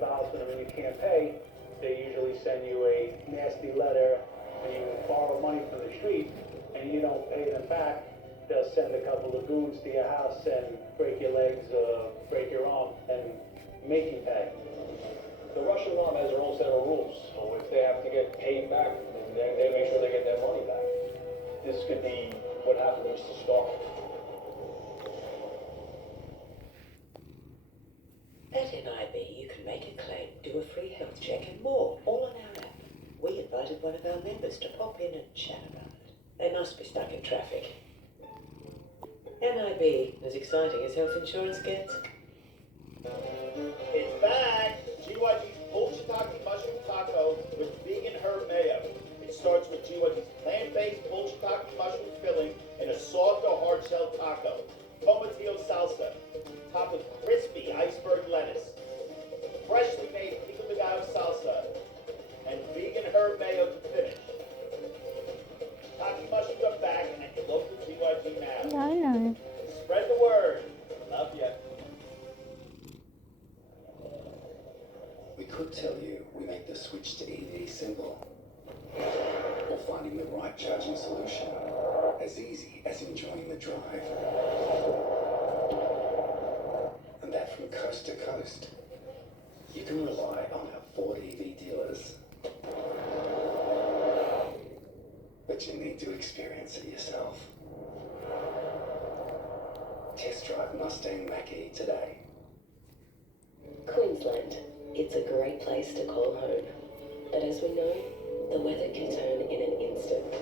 $1,000 and you can't pay, they usually send you a nasty letter and you borrow money from the street and you don't pay them back. They'll send a couple of goons to your house and break your legs, break your arm, and make you pay. The Russian mob has their own set of rules, so if they have to get paid back, then they make sure they get their money back. This could be what happened to Mr. Stark. At NIB, you can make a claim, do a free health check, and more, all on our app. We invited one of our members to pop in and chat about it. They must be stuck in traffic. NIB, as exciting as health insurance gets. It's back! GYG's full shiitake mushroom taco with vegan herb mayo. It starts with GYG's plant-based full shiitake mushroom filling in a soft or hard shell taco. Tomatillo salsa, topped with crispy iceberg lettuce, freshly made pico de gallo salsa, and vegan herb mayo to finish. Shiitake mushrooms are back at your local GYG now. I know. Spread the word. Love ya. We could tell you we make the switch to EV simple, or finding the right charging solution as easy as enjoying the drive. And that from coast to coast. You can rely on our Ford EV dealers. But you need to experience it yourself. Test drive Mustang Mach-E today. Queensland. It's a great place to call home. But as we know, the weather can turn in an instant.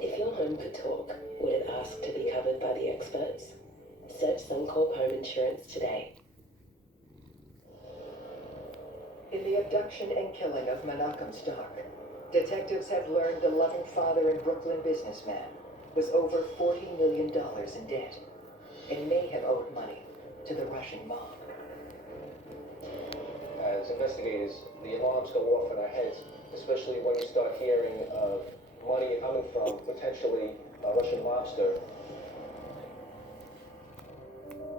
If your home could talk, would it ask to be covered by the experts? Search Suncorp Home Insurance today. In the abduction and killing of Menachem Stark, detectives have learned the loving father and Brooklyn businessman was over $40 million in debt and may have owed money to the Russian mob. As investigators, the alarms go off in our heads, especially when you start hearing of money coming from potentially a Russian mobster.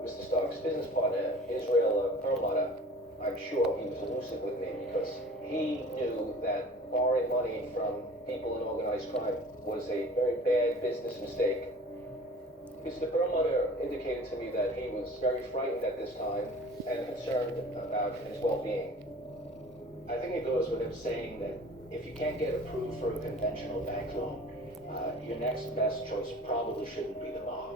Mr. Stark's business partner, Israel Perlmutter, I'm sure he was elusive with me because he knew that borrowing money from people in organized crime was a very bad business mistake. Mr. Perlmutter indicated to me that he was very frightened at this time and concerned about his well-being. I think it goes with him saying that if you can't get approved for a conventional bank loan, your next best choice probably shouldn't be the mob.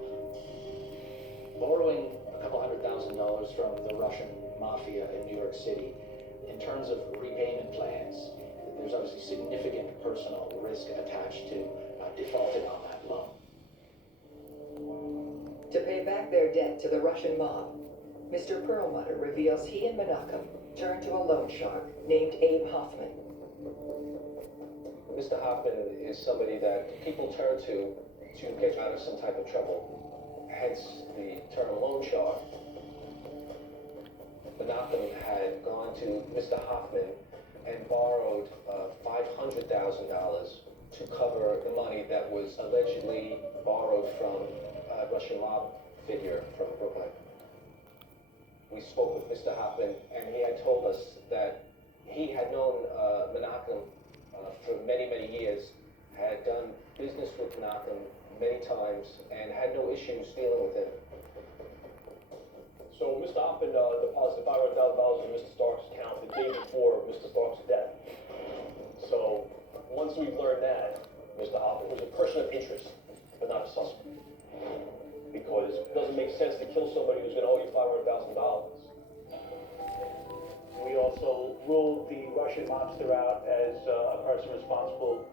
Borrowing a couple $100,000 from the Russian mafia in New York City, in terms of repayment plans, there's obviously significant personal risk attached to defaulting on that loan. To pay back their debt to the Russian mob, Mr. Perlmutter reveals he and Menachem turned to a loan shark named Abe Hoffman. Mr. Hoffman is somebody that people turn to get out of some type of trouble, hence the term loan shark. Menachem had gone to Mr. Hoffman and borrowed $500,000 to cover the money that was allegedly borrowed from a Russian mob figure from Brooklyn. We spoke with Mr. Hoffman, and he had told us that he had known Menachem for many, many years, had done business with Menachem many times, and had no issues dealing with him. So Mr. Hoffman deposited $500,000 in Mr. Stark's account the day before Mr. Stark's death. So once we've learned that, Mr. Hoffman was a person of interest, but not a suspect. Because it doesn't make sense to kill somebody who's going to owe you $500,000. We also ruled the Russian mobster out as a person responsible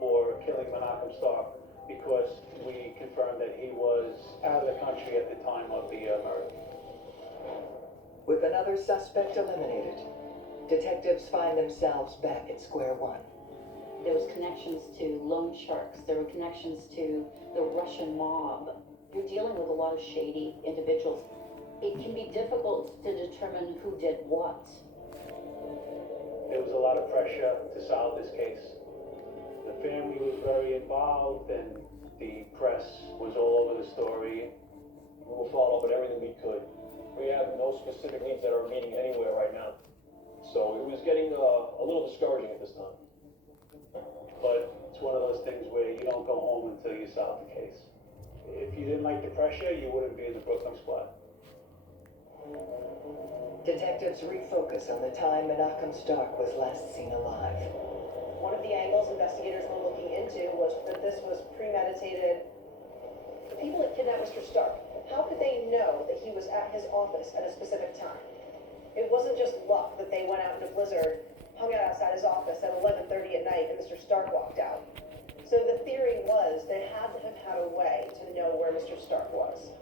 for killing Menachem Stark because we confirmed that he was out of the country at the time of the murder. With another suspect eliminated, detectives find themselves back at square one. There was connections to loan sharks. There were connections to the Russian mob. You're dealing with a lot of shady individuals. It can be difficult to determine who did what. There was a lot of pressure to solve this case. The family was very involved and the press was all over the story. We were following up with everything we could. We have no specific leads that are meeting anywhere right now. getting a little discouraging at this time. But it's one of those things where you don't go home until you solve the case. If you didn't like the pressure, you wouldn't be in the Brooklyn squad. Detectives refocus on the time Menachem Stark was last seen alive. One of the angles investigators were looking into was that this was premeditated. The people that kidnapped Mr. Stark, how could they know that he was at his office at a specific time? It wasn't just luck that they went out in a blizzard, hung out outside his office at 11:30 at night, and Mr. Stark walked out. So the theory was they had to have had a way to know where Mr. Stark was.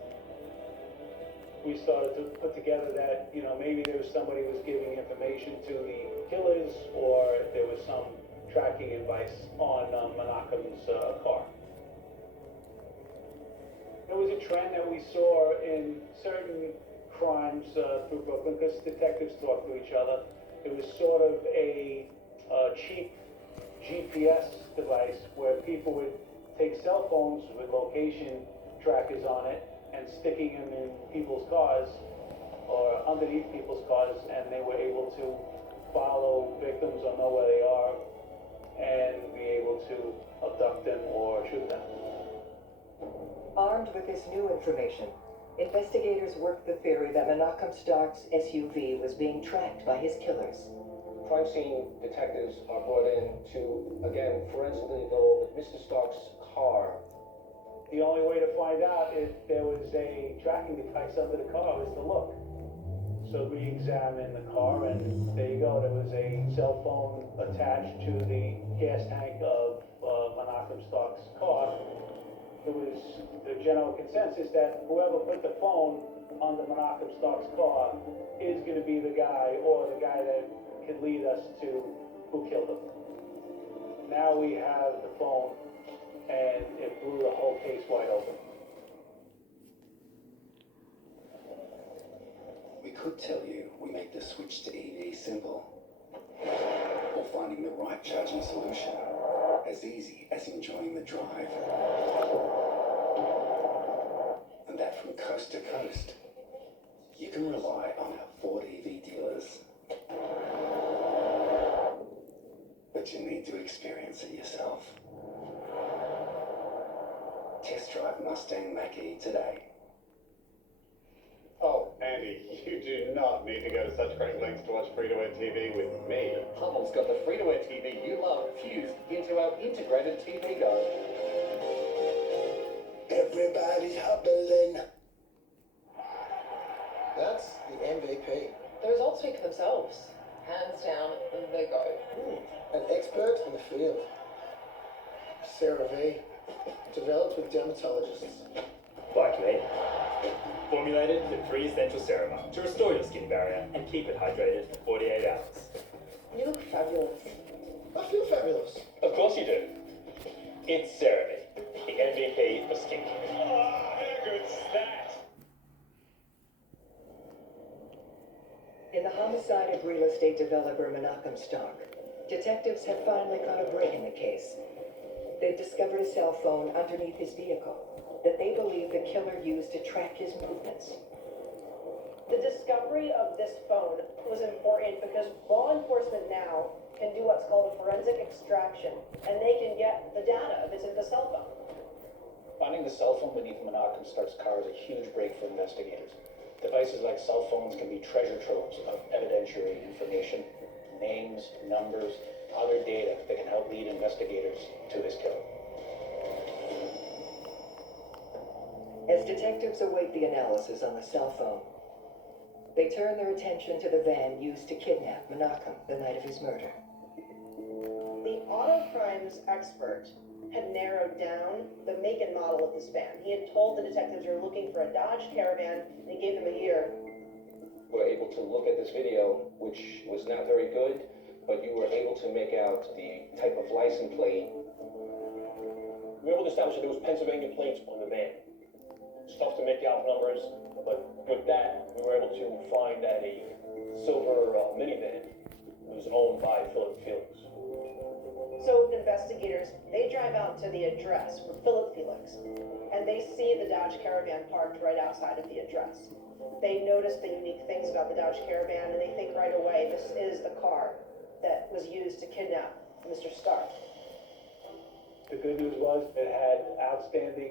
We started to put together that, maybe there was somebody who was giving information to the killers, or there was some tracking advice on Menachem's car. There was a trend that we saw in certain crimes through Brooklyn, because detectives talk to each other. It was sort of a cheap GPS device where people would take cell phones with location trackers on it and sticking them in people's cars or underneath people's cars, and they were able to follow victims or know where they are and be able to abduct them or shoot them. Armed with this new information, investigators worked the theory that Menachem Stark's SUV was being tracked by his killers. Crime scene detectives are brought in to, again, forensically go over Mr. Stark's car. The only way to find out if there was a tracking device under the car was to look. So we examined the car, and there you go. There was a cell phone attached to the gas tank of Menachem Stark's car. It was the general consensus that whoever put the phone on the Menachem Stark's car is going to be the guy, or the guy that could lead us to who killed him. Now we have the phone, and it blew the whole case wide open. We could tell you we make the switch to EV simple, or finding the right charging solution as easy as enjoying the drive. And that from coast to coast, you can rely on our Ford EV dealers. But you need to experience it yourself. Test drive Mustang Mach-E today. Oh, Andy, you do not need to go to such great lengths to watch free-to-air TV with me. Hubble's got the free-to-air TV you love fused into our integrated TV guide. Everybody's hubbling. That's the MVP. The results speak for themselves. Hands down, they go. An expert in the field. CeraVe. Developed with dermatologists. Like me. Formulated with 3 essential serums to restore your skin barrier and keep it hydrated for 48 hours. You look fabulous. I feel fabulous. Of course you do. It's CeraVe, the MVP of skincare. Oh, how good's that? In the homicide of real estate developer Menachem Stark, detectives have finally got a break in the case. They've discovered a cell phone underneath his vehicle that they believe the killer used to track his movements. The discovery of this phone was important because law enforcement now can do what's called a forensic extraction, and they can get the data if it's in the cell phone. Finding the cell phone beneath Menachem Stark's car is a huge break for investigators. Devices like cell phones can be treasure troves of evidentiary information, names, numbers, other data that can help lead investigators to his killer. As detectives await the analysis on the cell phone, they turn their attention to the van used to kidnap Menachem the night of his murder. The auto crimes expert had narrowed down the make and model of this van. He had told the detectives they were looking for a Dodge Caravan, and he gave them a year. We were able to look at this video, which was not very good, but you were able to make out the type of license plate. We were able to establish that there was Pennsylvania plates on the van. It's tough to make out numbers, but with that, we were able to find that a silver minivan was owned by Philip Felix. So investigators, they drive out to the address for Philip Felix, and they see the Dodge Caravan parked right outside of the address. They notice the unique things about the Dodge Caravan, and they think right away, this is the car was used to kidnap Mr. Stark. The good news was it had outstanding